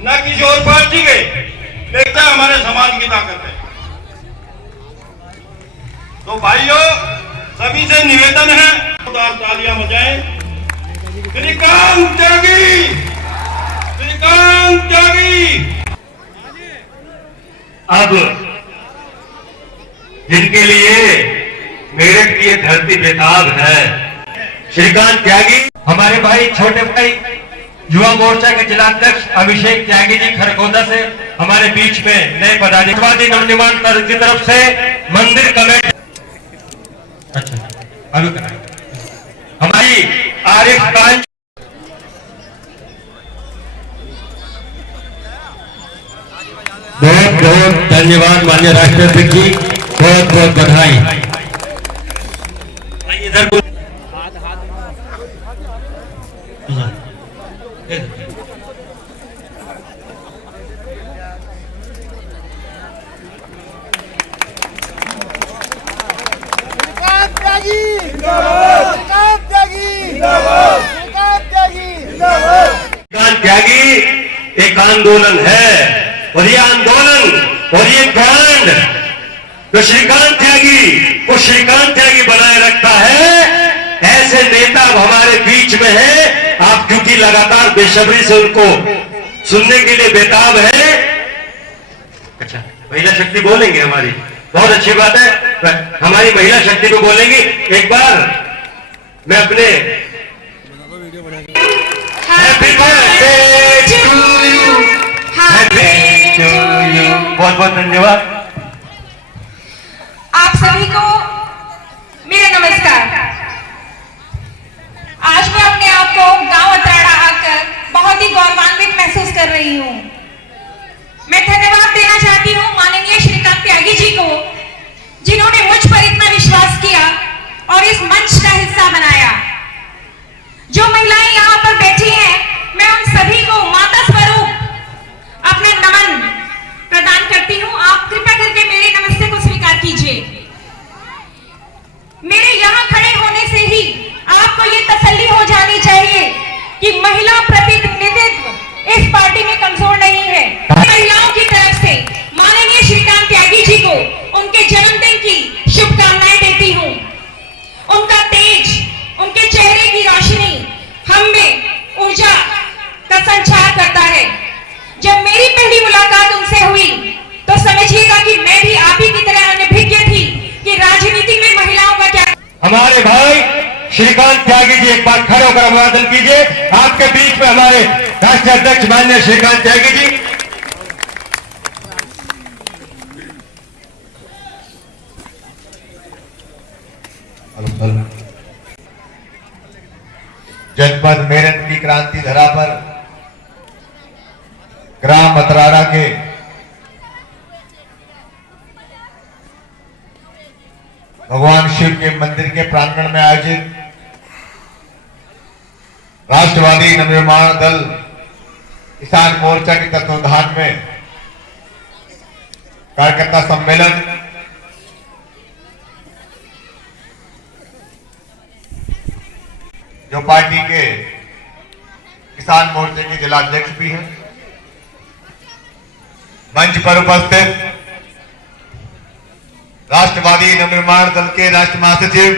न किसी और पार्टी के, देखता है हमारे समाज की ताकत है। तो भाइयों, सभी से निवेदन है, तालियां बजाएं। श्रीकांत त्यागी, श्रीकांत त्यागी। अब जिनके लिए मेरठ की धरती बेताब है, श्रीकांत त्यागी, हमारे भाई छोटे भाई युवा मोर्चा के जिलाध्यक्ष अभिषेक त्यागी जी खरगोदा से हमारे बीच में नए पदाधिकारी नवनिर्माण की तरफ से मंदिर कमेटी। अच्छा, अभी कराएं। हमारी आरिफ खान, बहुत बहुत धन्यवाद माननीय राष्ट्रपति जी, बहुत बहुत बधाई। इधर त्यागी एक आंदोलन है, और ये आंदोलन और ये कांड तो श्रीकांत त्यागी को श्रीकांत त्यागी बनाए रखता है। ऐसे नेता हमारे बीच में है, आप क्योंकि लगातार बेसब्री से उनको सुनने के लिए बेताब है। अच्छा, महिला शक्ति बोलेंगे हमारी, बहुत अच्छी बात है, हमारी महिला शक्ति को बोलेंगे। एक बार मैं अपने happy birthday to you, happy to you, बहुत बहुत धन्यवाद। आप सभी को मेरा नमस्कार। आज मैं अपने आप को गांव अतराड़ा आकर बहुत ही गौरवान्वित महसूस कर रही हूं। मैं धन्यवाद देना चाहती हूं माननीय श्रीकांत त्यागी जी को, जिन्होंने मुझ पर इतना विश्वास किया और इस मंच का हिस्सा बनाया। जो महिलाएं यहाँ पर बैठी हैं, मैं उन सभी को माता स्वरूप अपने नमन प्रदान करती हूँ। आप कृपया करके मेरे नमस्ते को स्वीकार कीजिए। मेरे यहाँ खड़े होने से ही आपको ये तसल्ली हो जानी चाहिए कि महिला प्रतिनिधित्व इस पार्टी में कमजोर नहीं है। महिलाओं की तरफ से माननीय श्रीकांत त्यागी जी को उनके जन्मदिन की शुभकामनाएं देती हूँ। उनका तेज, उनके चेहरे की रोशनी हम में ऊर्जा का संचार करता है। जब मेरी पहली मुलाकात उनसे हुई तो समझिएगा कि मैं भी आप ही की तरह अनभिज्ञ थी कि राजनीति में महिलाओं का क्या। हमारे भाई श्रीकांत त्यागी जी एक बार खड़े होकर अभिवादन कीजिए। आपके बीच में हमारे राष्ट्रीय अध्यक्ष माननीय श्रीकांत त्यागी जी। जनपद मेरठ की क्रांति धरा पर ग्राम अतराड़ा के भगवान शिव के मंदिर के प्रांगण में आयोजित राष्ट्रवादी नवनिर्माण दल किसान मोर्चा के तत्वावधान में कार्यकर्ता सम्मेलन जो पार्टी के किसान मोर्चे के जिलाध्यक्ष भी हैं, मंच पर उपस्थित राष्ट्रवादी नवनिर्माण दल के राष्ट्रीय महासचिव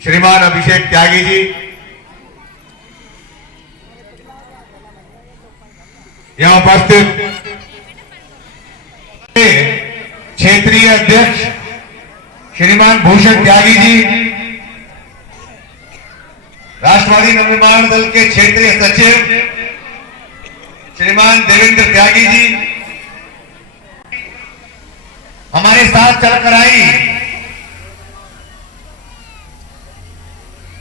श्रीमान अभिषेक त्यागी जी, यहां उपस्थित क्षेत्रीय अध्यक्ष श्रीमान भूषण त्यागी जी, राष्ट्रवादी नवनिर्माण दल के क्षेत्रीय सचिव श्रीमान देवेंद्र त्यागी जी, हमारे साथ चलकर आई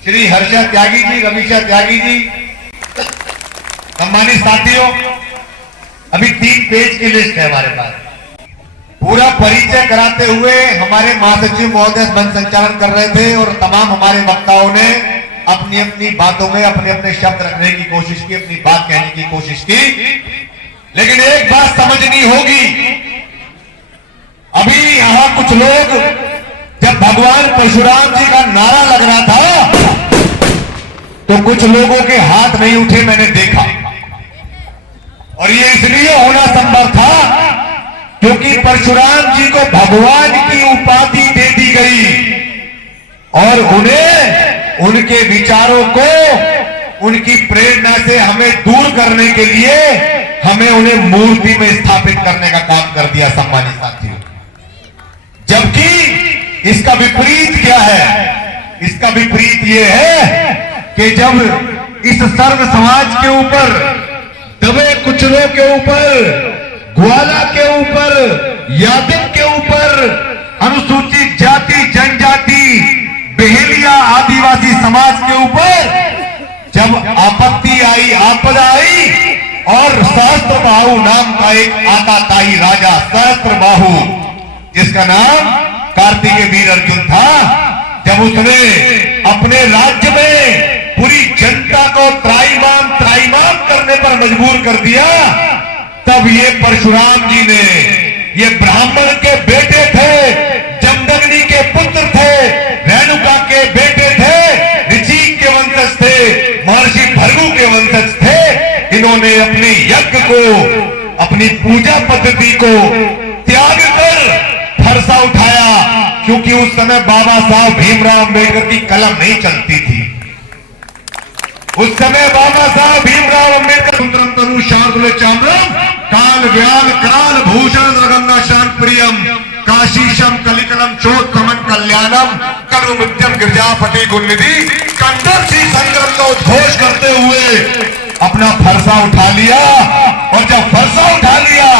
श्री हर्षा त्यागी जी, रमीशा त्यागी जी। सम्मानित साथियों, अभी 3 पेज की लिस्ट है हमारे पास। पूरा परिचय कराते हुए हमारे महासचिव महोदय मंच संचालन कर रहे थे और तमाम हमारे वक्ताओं ने अपनी अपनी बातों में अपने अपने शब्द रखने की कोशिश की, अपनी बात कहने की कोशिश की। लेकिन एक बात समझनी होगी, अभी यहां कुछ लोग जब भगवान परशुराम जी का नारा लग रहा था तो कुछ लोगों के हाथ नहीं उठे, मैंने देखा। और ये इसलिए होना संभव था क्योंकि परशुराम जी को भगवान की उपाधि दे दी गई और उन्हें उनके विचारों को उनकी प्रेरणा से हमें दूर करने के लिए हमें उन्हें मूर्ति में स्थापित करने का काम कर दिया सम्मानित साथियों। जबकि इसका विपरीत क्या है? इसका विपरीत यह है कि जब इस सर्व समाज के ऊपर, दबे कुचलों के ऊपर, ग्वाला के ऊपर, यादव के ऊपर, अनुसूचित जाति जनजाति, बहेलिया आदिवासी समाज के ऊपर जब आपत्ति आई, आपदा आई और सहस्त्रबाहु नाम का एक आताताई राजा, सहस्त्रबाहु, जिसका नाम कार्तिकेय वीर अर्जुन था, जब उसने अपने राज्य में पूरी जनता को त्राईमाम करने पर मजबूर कर दिया, तब ये परशुराम जी ने, ये ब्राह्मण के बेटे थे, जमदग्नि के पुत्र थे, रेणुका के बेटे थे, ऋषिक के वंशज थे, महर्षि भृगु के वंशज थे, इन्होंने अपने यज्ञ को, अपनी पूजा पद्धति को त्याग कर फरसा उठाया, क्योंकि उस समय बाबा साहब भीमराव अम्बेडकर की कलम नहीं चलती थी। उस समय बाबा साहब भीमराव अम्बेडकर सुंदरम तनु शार्दुल चाम्रम काल व्याल कराल भूषण रगन्ना शांत प्रियम काशीशम कलिकलम चोट समन कल्याणम कनु मध्यम गिरजा फटी गुणनिधि कंदर सी संग्रम का उद्घोष करते हुए अपना फरसा उठा लिया। और जब फरसा उठा लिया